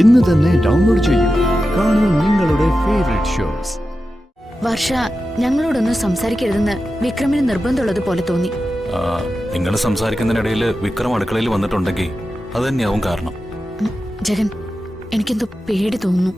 ഇന്ന് തന്നെ ഡൗൺലോഡ് ചെയ്യൂ. കാണൂ നിങ്ങളുടെ ഫേവറേറ്റ് ഷോസ്. വർഷ ഞങ്ങളോടൊന്നും സംസാരിക്കരുതെന്ന് വിക്രമിന് നിർബന്ധമുള്ളത് പോലെ തോന്നി. നിങ്ങൾ സംസാരിക്കുന്നതിനിടയിൽ വിക്രം അടുക്കളയിൽ വന്നിട്ടുണ്ടെങ്കിൽ അത് തന്നെയാവും കാരണം. ജഗൻ, എനിക്കെന്തോ പേടി തോന്നുന്നു.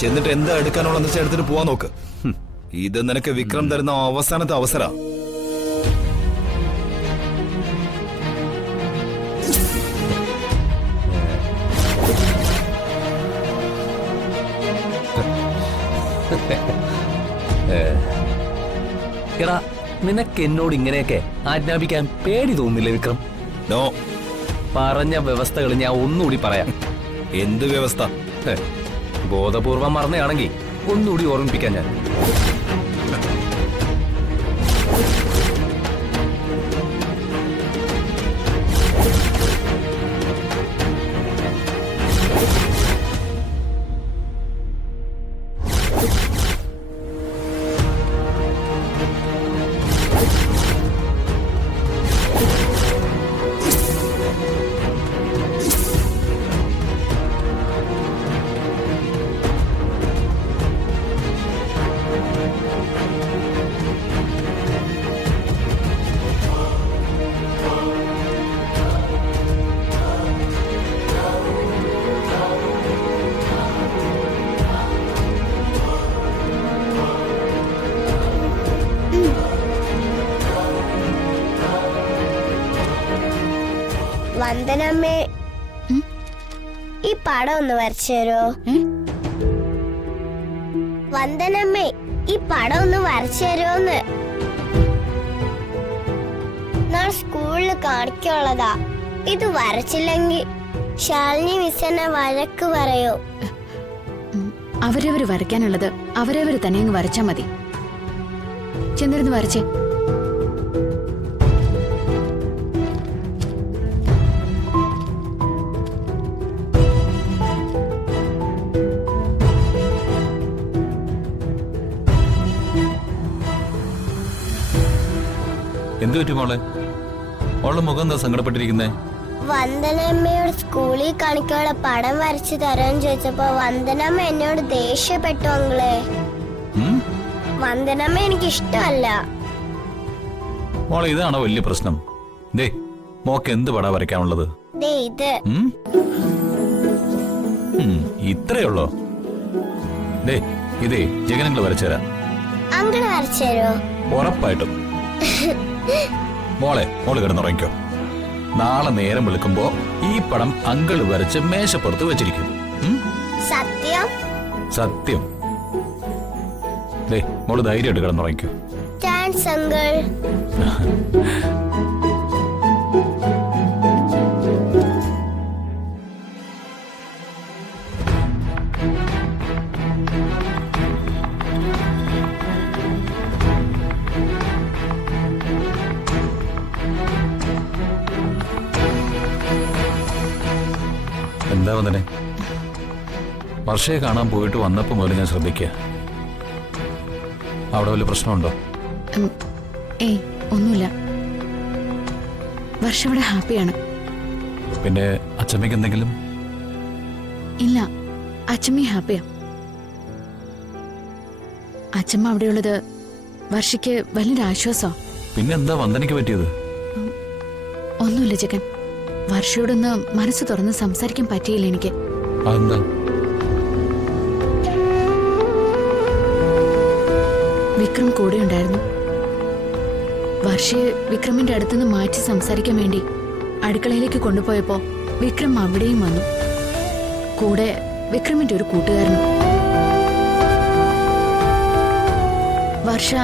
ചെന്നിട്ട് എന്താ എടുക്കാനുള്ളതെന്ന് വെച്ചാൽ എടുത്തിട്ട് പോവാൻ നോക്ക്. ഇത് നിനക്ക് വിക്രം തരുന്ന അവസാനത്തെ അവസരം. എടാ, നിനക്ക് എന്നോട് ഇങ്ങനെയൊക്കെ ആജ്ഞാപിക്കാൻ പേടി തോന്നുന്നില്ലേ വിക്രം? നോ. പറഞ്ഞ വ്യവസ്ഥകൾ ഞാൻ ഒന്നുകൂടി പറയാം. എന്ത് വ്യവസ്ഥ? ബോധപൂർവം മറന്നയാണെങ്കിൽ ഒന്നുകൂടി ഓർമ്മിപ്പിക്കാൻ ഞാൻ. വന്ദനമ്മേ, ഈ പടം ഒന്ന് വരച്ചു തരോ? വന്ദനമ്മേ, ഈ പടം ഒന്ന് വരച്ചു തരോന്ന്. നാളെ സ്കൂളിൽ കാണിക്കുള്ളതാ. ഇത് വരച്ചില്ലെങ്കിൽ ശാലിനി മിസ് എന്നെ വഴക്ക് പറയോ? അവരവര് വരയ്ക്കാനുള്ളത് അവരവര് തന്നെ അങ്ങ് വരച്ചാ മതി. ചെന്നിരുന്ന് വരച്ചേ. എന്തു പറ്റി മോളെ? അവളുടെ മുഖം എന്താ സങ്കടപ്പെട്ടിരിക്കുന്നേ? വന്ദനമ്മയോട് സ്കൂളിൽ കാണിക്കാനുള്ള പടം വരച്ചു തരാന്ന് ചോദിച്ചപ്പോ വന്ദനമ്മ എന്നോട് ദേഷ്യപ്പെട്ടു അങ്കിളെ. ഉം? വന്ദനമ്മ എനിക്ക് ഇഷ്ടമല്ല. മോളെ ഇതാണോ വലിയ പ്രശ്നം? ദേ മോക്ക് എന്ത് പടാ വരയ്ക്കാനുള്ളത്? ദേ ഇത്. ഉം? ഇത്രയുള്ളോ? ദേ ഇതേ ജഗനങ്ങൾ വരച്ചുതരാം. അങ്കിള് വരച്ചു തരോ? ഉറപ്പായിട്ടും. മോള് കിടന്നുറങ്ങിക്കോ. നാളെ നേരം വിളിക്കുമ്പോ ഈ പടം അങ്കിൾ വരച്ച് മേശപ്പുറത്ത് വെച്ചിരിക്കും. സത്യം? സത്യം. ദേ മോള് ധൈര്യമായിട്ട് കിടന്നുറങ്ങിക്കോ. Thanks uncle. എന്താ വന്നേ? വർഷയെ കാണാൻ പോയിട്ട് വന്നപ്പോ മുതൽ ഞാൻ ശ്രദ്ധിക്കുക. അവിടെ വല്ല പ്രശ്നമുണ്ടോ? ഏയ് ഒന്നുമില്ല. വർഷ ഇവിടെ ഹാപ്പിയാണ്. പിന്നെ അച്ഛമ്മയ്ക്ക് എന്തെങ്കിലും? ഇല്ല, അച്ഛമ്മ ഹാപ്പിയാ. അച്ഛമ്മ അവിടെയുള്ളത് വർഷയ്ക്ക് വലിയൊരു ആശ്വാസമാണ്. പിന്നെ എന്താ വന്ദനയ്ക്ക് പറ്റിയത്? ഒന്നുമില്ല ജഗൻ, വർഷയോടൊന്ന് മനസ്സ് തുറന്ന് സംസാരിക്കാൻ പറ്റിയില്ല എനിക്ക്. അതെന്താ? വിക്രം കൂടെ ഉണ്ടായിരുന്നു. വർഷയെ വിക്രമിന്റെ അടുത്തുനിന്ന് മാറ്റി സംസാരിക്കാൻ വേണ്ടി അടുക്കളയിലേക്ക് കൊണ്ടുപോയപ്പോ വിക്രം അവിടെയും വന്നു. കൂടെ വിക്രമിന്റെ ഒരു കൂട്ടുകാരനും. വർഷ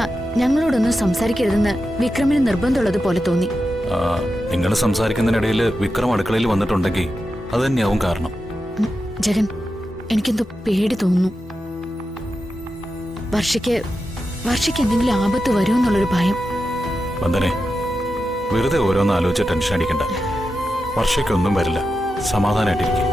ഞങ്ങളോടൊന്നും സംസാരിക്കരുതെന്ന് വിക്രമിന് നിർബന്ധമുള്ളത് പോലെ തോന്നി. നിങ്ങൾ സംസാരിക്കുന്നതിനിടയിൽ വിക്രം അടുക്കളയിൽ വന്നിട്ടുണ്ടെങ്കിൽ അത് തന്നെയാവും കാരണം. ജഗൻ, എനിക്കെന്തോ പേടി തോന്നുന്നു. വർഷയ്ക്ക് എന്തെങ്കിലും ആപത്ത് വരുമെന്നുള്ളൊരു ഭയം. വന്ദനെ, വെറുതെ ഓരോന്ന് ആലോചിച്ച് ടെൻഷൻ അടിക്കണ്ട. വർഷയ്ക്കൊന്നും വരില്ല. സമാധാനമായിട്ടിരിക്കും.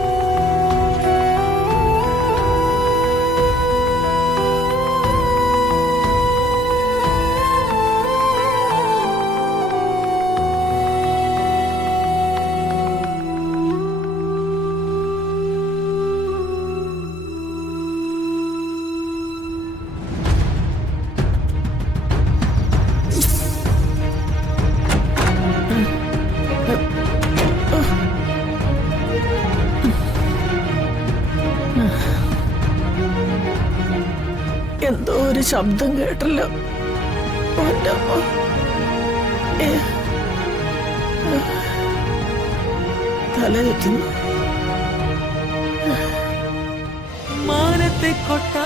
എന്തോ ഒരു ശബ്ദം കേട്ടല്ലോ. തല ചുറ്റുന്നു. മാനത്തെ കൊട്ടാ